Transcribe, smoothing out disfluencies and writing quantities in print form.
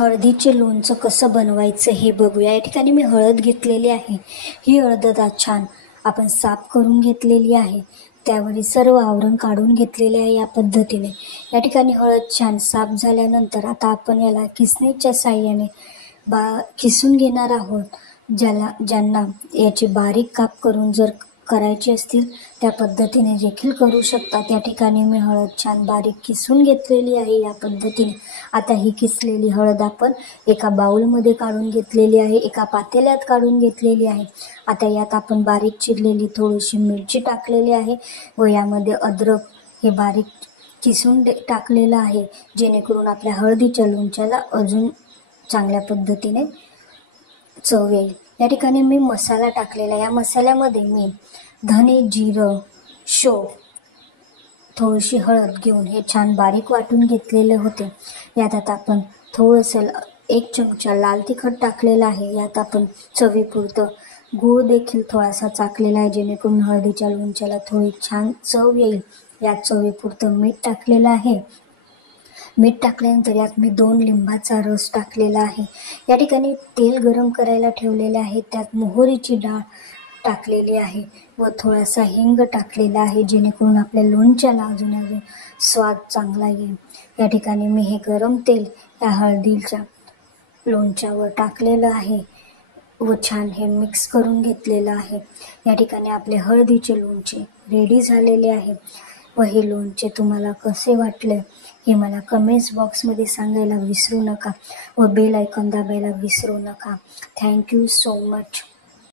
हळदीचे लोणचं कसं बनवायचं हे बघूया। या ठिकाणी मी हळद घेतलेली आहे। ही हळद छान आपण साफ करून घेतलेली आहे। त्यावरील सर्व आवरण काढून घेतलेले आहे। या पद्धतीने या ठिकाणी हळद छान साफ झाल्यानंतर आता आपण याला किसणीच्या साहाय्याने किसून घेणार आहोत। ज्यांना याचे बारीक काप करून जर करायचे असतील त्या पद्धतीने देखील करू शकतात। या ठिकाणी मी हळद छान बारीक किसून घेतलेली आहे। या पद्धतीने आता ही किसलेली हळद आपण एका बाउलमध्ये काढून घेतलेली आहे, एका पातेल्यात काढून घेतलेली आहे। आता यात आपण बारीक चिरलेली थोडीशी मिरची टाकलेली आहे व यामध्ये अद्रक हे बारीक किसून टाकलेलं आहे, जेणेकरून आपल्या हळदीच्या लोणच्याला अजून चांगल्या पद्धतीने चव येईल। या ठिकाणी मी मसाला टाकलेला आहे। या मसाल्यामध्ये मी धने, जिरं, शो, थोडीशी हळद घेऊन हे छान बारीक वाटून घेतलेले होते। यात आता आपण थोडंसं 1 चमचा लाल तिखट टाकलेला आहे। यात आपण चवीपुरतं गूळ देखील थोडासा टाकलेला आहे, जेणेकरून हळदीच्या लोणच्याला थोडी छान चव येईल। यात चवीपुरतं मीठ टाकलेलं आहे। मीठ टाकल्यानंतर यात मी 2 लिंबाचा रस टाकलेला आहे। या ठिकाणी तेल गरम करायला ठेवलेले आहे, त्यात मोहरीची डाळ टाकलेली आहे व थोडासा हिंग टाकलेला आहे, जेणेकरून आपल्या लोणच्याला अजून स्वाद चांगला येईल। या ठिकाणी मी हे गरम तेल या हळदीच्या लोणच्यावर टाकलेलं आहे व छान हे मिक्स करून घेतलेलं आहे। या ठिकाणी आपले हळदीचे लोणचे रेडी झालेले आहे व हे लोणचे तुम्हाला कसे वाटले हे मला कमेंट्स बॉक्समध्ये सांगायला विसरू नका व बेल आयकॉन दाबायला विसरू नका। Thank you so much.